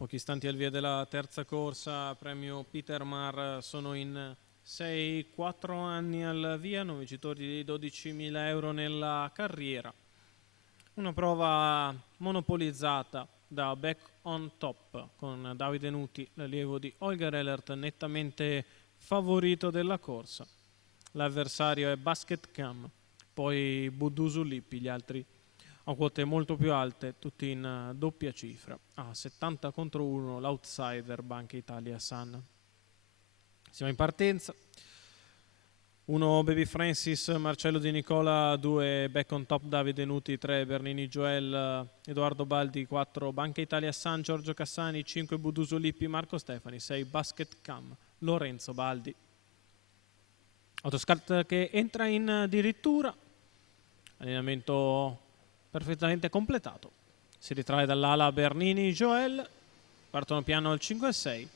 Pochi istanti al via della terza corsa, premio Peter Marr, sono in 6-4 anni al via, nuovi vincitori di 12.000 euro nella carriera. Una prova monopolizzata da Back on Top con Davide Nuti, l'allievo di Holger Ehlert, nettamente favorito della corsa. L'avversario è Basket Cam, poi Budusu Lippi, gli altri a quote molto più alte, tutti in doppia cifra. A 70 contro 1 l'outsider Banca Italia Sun. Siamo in partenza. 1 Baby Francis, Marcello Di Nicola, 2 Back on Top Davide Nuti, 3 Bernini Joel, Edoardo Baldi, 4 Banca Italia Sun, Giorgio Cassani, 5 Budusu Lippi, Marco Stefani, 6 Basket Cam, Lorenzo Baldi. Autoscart che entra in addirittura, allenamento perfettamente completato. Si ritrae dall'ala Bernini Joel, partono piano al 5 e 6.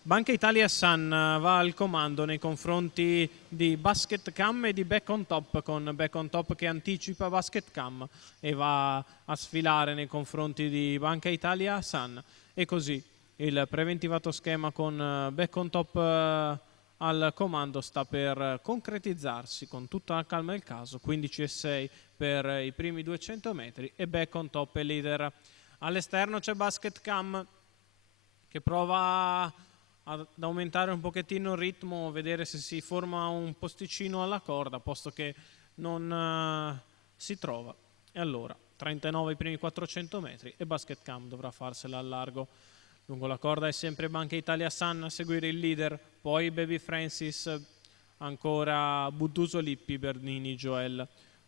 Banca Italia Sun va al comando nei confronti di Basket Cam e di Back on Top, con Back on Top che anticipa Basket Cam e va a sfilare nei confronti di Banca Italia Sun. E così il preventivato schema con Back on Top al comando sta per concretizzarsi con tutta la calma del caso. 15 e 6 per i primi 200 metri e Back on Top è leader. All'esterno c'è Basket Cam che prova ad aumentare un pochettino il ritmo, vedere se si forma un posticino alla corda, posto che non si trova. E allora 39 i primi 400 metri e Basket Cam dovrà farsela al largo. Lungo la corda è sempre Banca Italia Sun a seguire il leader, poi Baby Francis, ancora Budusu Lippi, Bernini Joel.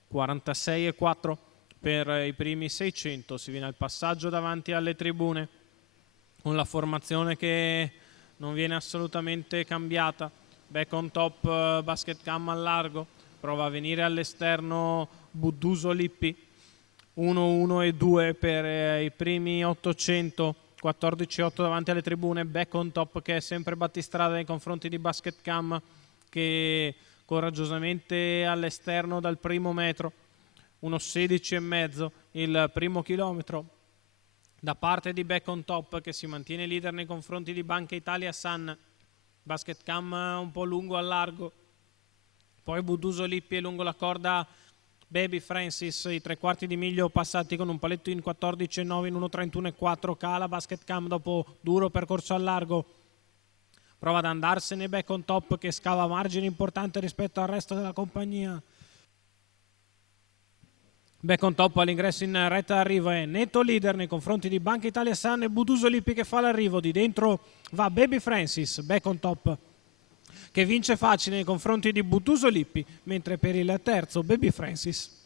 46 e 4 per i primi 600, si viene al passaggio davanti alle tribune con la formazione che non viene assolutamente cambiata. Back on Top, Basket Cam al largo, prova a venire all'esterno Budusu Lippi. 1, 1 e 2 per i primi 800, 14 e 8 davanti alle tribune. Back on Top che è sempre battistrada nei confronti di Basket Cam, che coraggiosamente all'esterno dal primo metro. 1,16 e mezzo il primo chilometro da parte di Back on Top, che si mantiene leader nei confronti di Banca Italia Sun. Basket Cam un po' lungo al largo, poi Budusu Lippi lungo la corda Baby Francis. I 3/4 di miglio passati con un paletto in 14 e 9, in 1,31 e 4 cala Basket Cam dopo duro percorso al largo. Prova ad andarsene Back on Top che scava margine importante rispetto al resto della compagnia. Back on Top all'ingresso in retta d'arrivo è netto leader nei confronti di Banca Italia Sun e Budusu Lippi che fa l'arrivo. Di dentro va Baby Francis, Back on Top che vince facile nei confronti di Budusu Lippi, mentre per il terzo Baby Francis